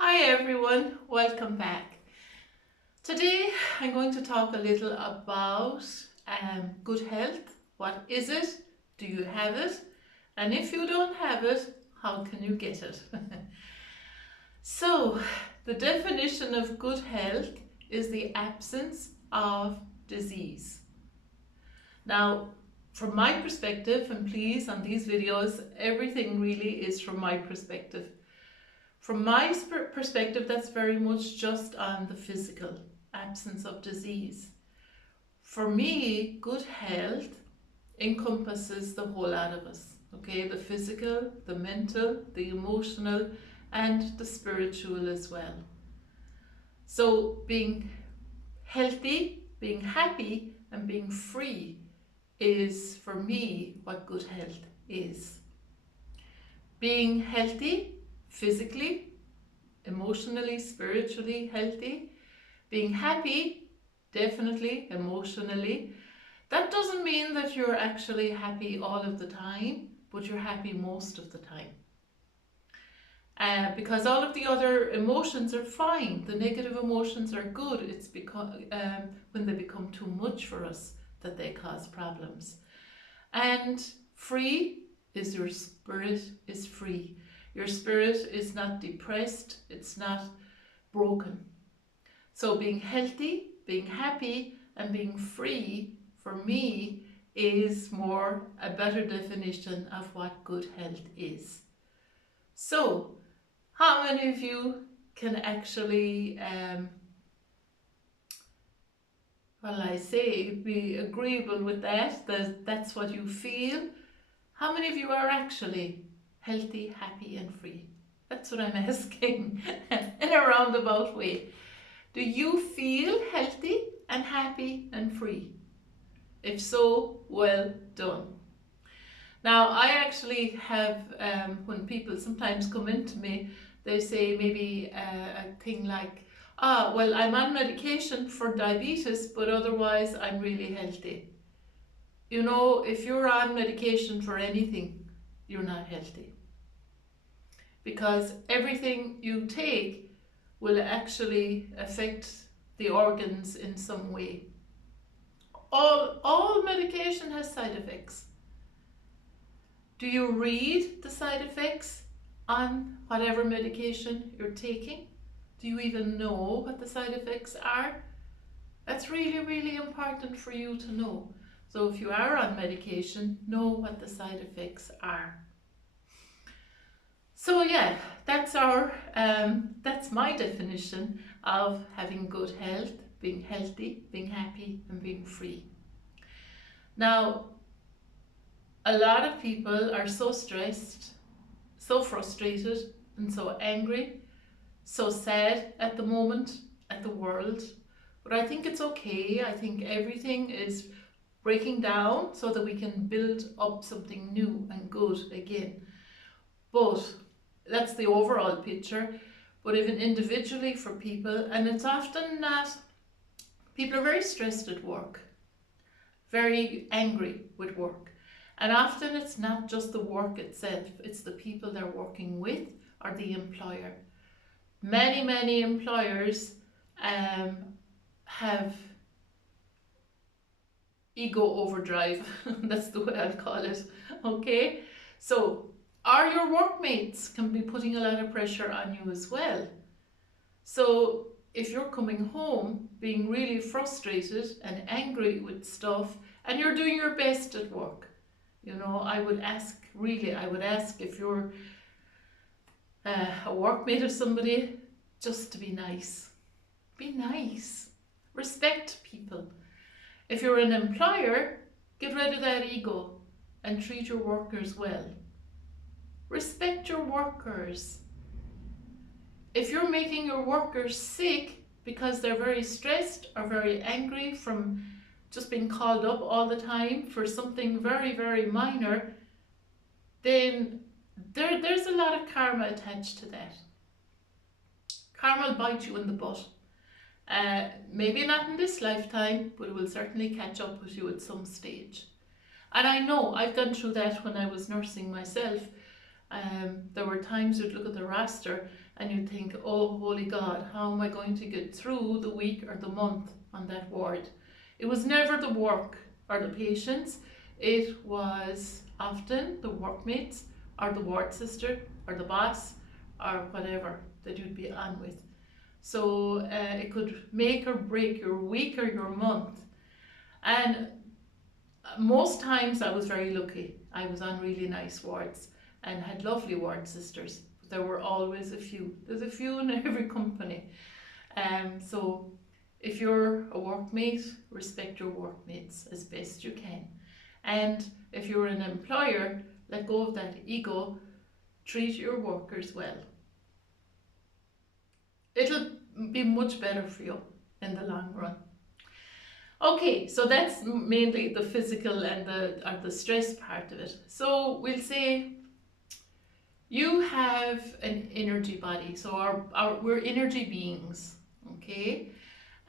Hi everyone, welcome back. Today I'm going to talk a little about good health. What is it? Do you have it? And if you don't have it, how can you get it? So, the definition of good health is the absence of disease. Now, from my perspective, and please on these videos, everything really is from my perspective. From my perspective, that's very much just on the physical absence of disease. For me, good health encompasses the whole lot of us, okay? The physical, the mental, the emotional, and the spiritual as well. So being healthy, being happy, and being free is, for me, what good health is. Being healthy physically, emotionally, spiritually healthy, being happy, definitely, emotionally. That doesn't mean that you're actually happy all of the time, but you're happy most of the time. Because all of the other emotions are fine. The negative emotions are good. It's because when they become too much for us that they cause problems. And free is your spirit is free. Your spirit is not depressed. It's not broken. So being healthy, being happy, and being free, for me, is more a better definition of what good health is. So, how many of you can actually, be agreeable with that that's what you feel? How many of you are actually healthy, happy, and free? That's what I'm asking in a roundabout way. Do you feel healthy and happy and free? If so, well done. Now, I actually have, when people sometimes come into me, they say maybe a thing like, well, I'm on medication for diabetes, but otherwise I'm really healthy. You know, if you're on medication for anything, you're not healthy. Because everything you take will actually affect the organs in some way. All medication has side effects. Do you read the side effects on whatever medication you're taking? Do you even know what the side effects are? That's really, really important for you to know. So if you are on medication, know what the side effects are. So yeah, that's my definition of having good health, being healthy, being happy, and being free. Now, a lot of people are so stressed, so frustrated, and so angry, so sad at the moment, at the world. But I think it's okay. I think everything is breaking down so that we can build up something new and good again. But that's the overall picture. But even individually for people, and it's often not, people are very stressed at work, very angry with work. And often it's not just the work itself, it's the people they're working with or the employer. Many employers have ego overdrive. That's the way I'll call it. Okay? So, your workmates can be putting a lot of pressure on you as well. So, if you're coming home being really frustrated and angry with stuff and you're doing your best at work, you know, I would ask if you're a workmate of somebody, just to be nice. Be nice. Respect people. If you're an employer, get rid of that ego and treat your workers well. Respect your workers. If you're making your workers sick because they're very stressed or very angry from just being called up all the time for something very minor, then there's a lot of karma attached to that. Karma will bite you in the butt. Maybe not in this lifetime, but it will certainly catch up with you at some stage. And I know I've gone through that when I was nursing myself. There were times you'd look at the roster and you'd think, oh, holy God, how am I going to get through the week or the month on that ward? It was never the work or the patients. It was often the workmates or the ward sister or the boss or whatever that you'd be on with. So it could make or break your week or your month. And most times I was very lucky. I was on really nice wards and had lovely ward sisters. But there were always a few. There's a few in every company. So if you're a workmate, respect your workmates as best you can. And if you're an employer, let go of that ego. Treat your workers well. It'll be much better for you in the long run. Okay, so that's mainly the physical and the stress part of it. So we'll say you have an energy body. So we're energy beings, okay?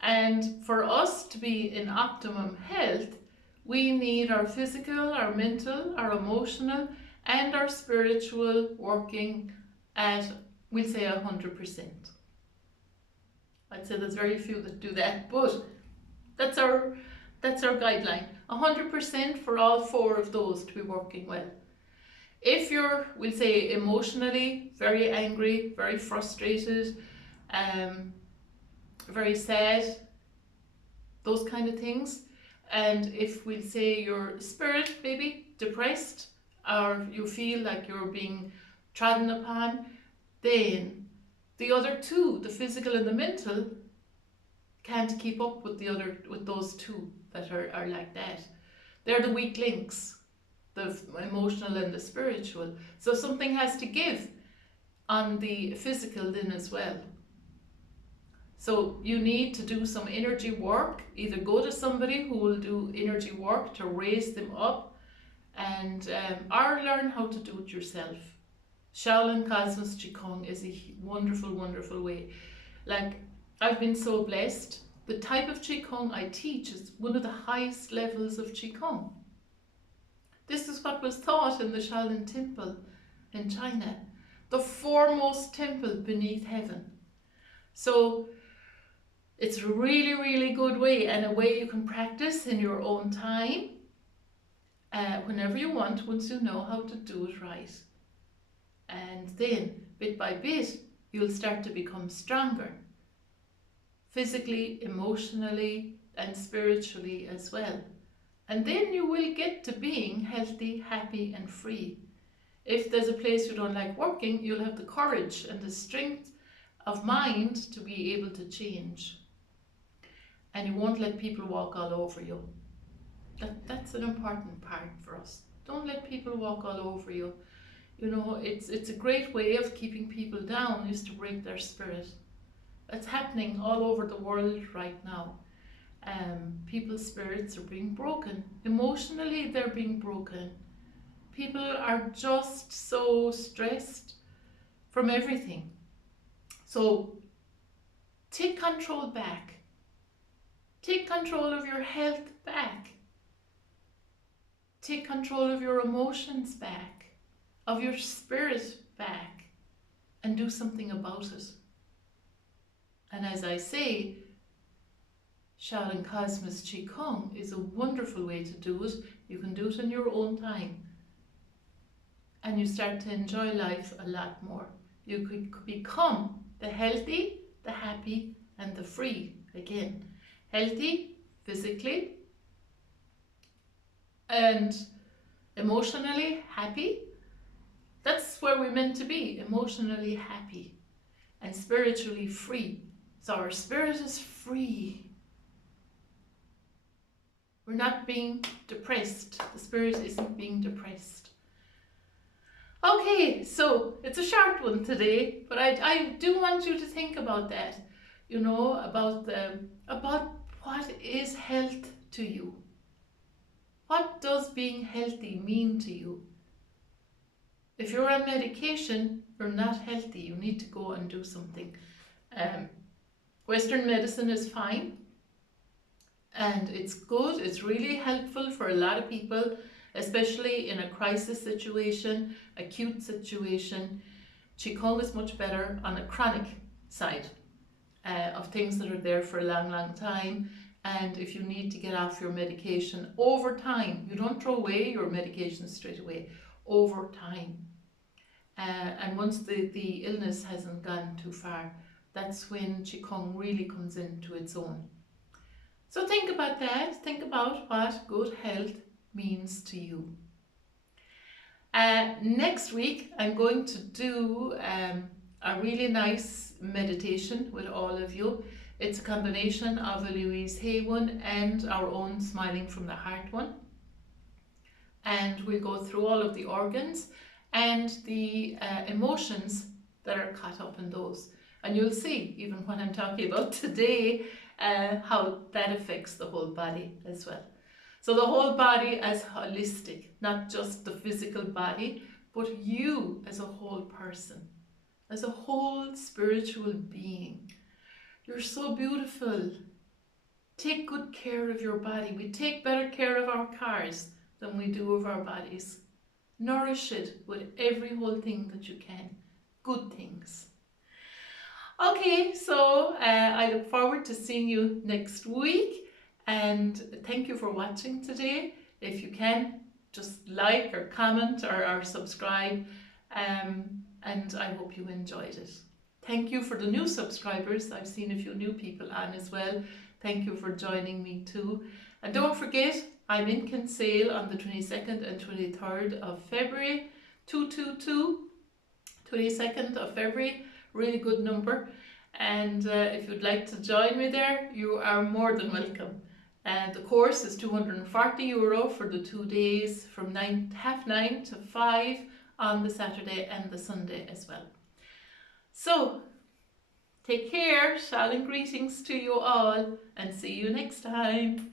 And for us to be in optimum health, we need our physical, our mental, our emotional, and our spiritual working at, we'll say, 100%. I'd say there's very few that do that, but that's our guideline. 100% for all four of those to be working well. If you're, we'll say, emotionally very angry, very frustrated, very sad, those kind of things, and if we'll say your spirit maybe depressed, or you feel like you're being trodden upon, then the other two, the physical and the mental, can't keep up with those two that are like that. They're the weak links, the emotional and the spiritual. So something has to give on the physical then as well. So you need to do some energy work. Either go to somebody who will do energy work to raise them up, and or learn how to do it yourself. Shaolin Cosmos Qigong is a wonderful, wonderful way. Like, I've been so blessed. The type of Qigong I teach is one of the highest levels of Qigong. This is what was taught in the Shaolin Temple in China, the foremost temple beneath heaven. So it's a really, really good way, and a way you can practice in your own time, whenever you want, once you know how to do it right. And then, bit by bit, you'll start to become stronger, physically, emotionally, and spiritually as well. And then you will get to being healthy, happy, and free. If there's a place you don't like working, you'll have the courage and the strength of mind to be able to change. And you won't let people walk all over you. That's an important part for us. Don't let people walk all over you. You know, it's a great way of keeping people down, is to break their spirit. It's happening all over the world right now. People's spirits are being broken. Emotionally, they're being broken. People are just so stressed from everything. So take control back. Take control of your health back. Take control of your emotions back, of your spirit back, and do something about it. And as I say, Shaolin Cosmos Qigong is a wonderful way to do it. You can do it in your own time. And you start to enjoy life a lot more. You could become the healthy, the happy, and the free again. Healthy physically and emotionally happy. That's where we're meant to be, emotionally happy and spiritually free. So our spirit is free. We're not being depressed. The spirit isn't being depressed. Okay, so it's a short one today, but I do want you to think about that. You know, about what is health to you. What does being healthy mean to you? If you're on medication, you're not healthy. You need to go and do something. Western medicine is fine, and it's good. It's really helpful for a lot of people, especially in a crisis situation, acute situation. Qigong is much better on a chronic side of things that are there for a long, long time. And if you need to get off your medication over time, you don't throw away your medication straight away, over time. And once the illness hasn't gone too far, that's when Qigong really comes into its own. So think about that. Think about what good health means to you. Next week, I'm going to do a really nice meditation with all of you. It's a combination of a Louise Hay one and our own Smiling from the Heart one. And we'll go through all of the organs and the emotions that are caught up in those. And you'll see, even what I'm talking about today, how that affects the whole body as well. So the whole body as holistic, not just the physical body, but you as a whole person, as a whole spiritual being. You're so beautiful. Take good care of your body. We take better care of our cars than we do of our bodies. Nourish it with every whole thing that you can. Good things. Okay, so I look forward to seeing you next week. And thank you for watching today. If you can, just like or comment or subscribe. And I hope you enjoyed it. Thank you for the new subscribers. I've seen a few new people on as well. Thank you for joining me too. And don't forget, I'm in Kinsale on the 22nd and 23rd of February. 222, 22nd of February. Really good number. And if you'd like to join me there, you are more than welcome. And the course is €240 for the 2 days from 9:30 to 5 on the Saturday and the Sunday as well. So, take care, Shalom greetings to you all, and see you next time.